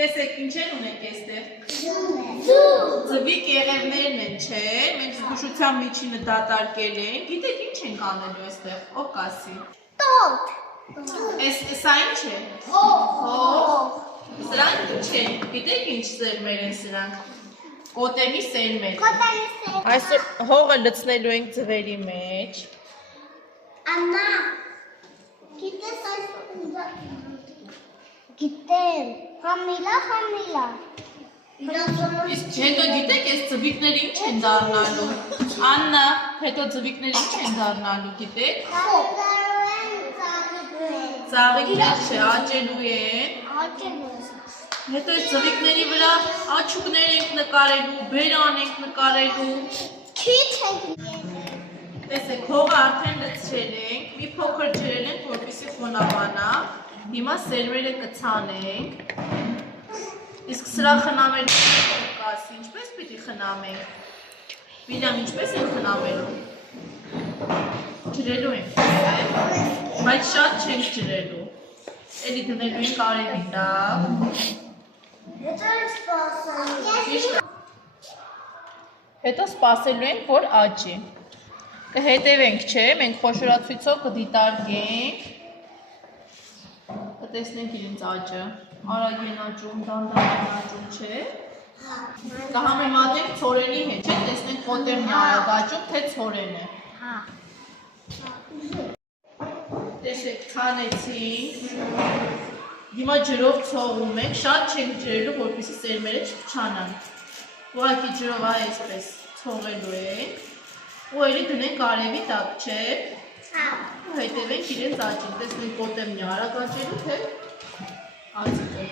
Տեսեք ինչ են ունենք այստեղ։ Ձվի կեղևներն են, չէ՞։ Մենք զգուշության միջինը դատարկել ենք։ Գիտեք ինչ ենք անելու այստեղ, ով կասի։ Տոտ։ Սա ինչ է։ Հող։ Սրանք ինչ են։ Գիտեք ինչ սերմեր են սրանք։ Կոտեմի սերմեր։ Այսօր հողը լցնելու ենք ձվերի մեջ։ Աննա, գիտես այսօր գիտեմ, համիլա։ Իսկ հետո գիտեք այս ձվիկները ինչ են դառնալու։ Աննա, հետո ձվիկները ինչ են դառնալու, գիտեք։ Ծաղիկներ չէ, աճելու են։ Հետո այս ձվիկների վրա աչուկներ ենք նկարելու, բերան ենք նկարելու։ Քիչ ենք։ Տեսեք, հողը արդեն լցրել ենք, մի փոքր ջրել ենք, որպեսզի խոնավանա։ Հիմա սերմերը կցանենք։ Իսկ սրա խնամելու կասի, ինչպես պիտի խնամենք։ Վիլյամ, ինչպես ենք խնամելու։ Ջրելու ենք, բայց շատ չենք ջրելու։ Էլի դնելու ենք արևի տակ։ Հետո սպասելու ենք, որ աճի։ Կհետևենք, չէ, մենք խոշորացույցով կդիտարկենք։ Կտեսնենք իրենց աճը։ Արագ են աճում, դանդաղ են աճում, չէ։ Կհամեմատենք ցորենի հետ, չէ, տեսնենք կոտեմն է արագ աճում, թե ցորենը։ Տեսեք, ցանեցինք։ Հիմա ջրով ցողում ենք, շատ չենք ջրելու, որպեսզի սերմերը չփչանան։ Ուղղակի ջրով այսպես ցողելու ենք։ Ու էլի դնենք արևի տակ, չէ։ Ու հետևենք իրենց աճին, տեսնենք կոտեմն է արագ աճելու, թե ածիկը։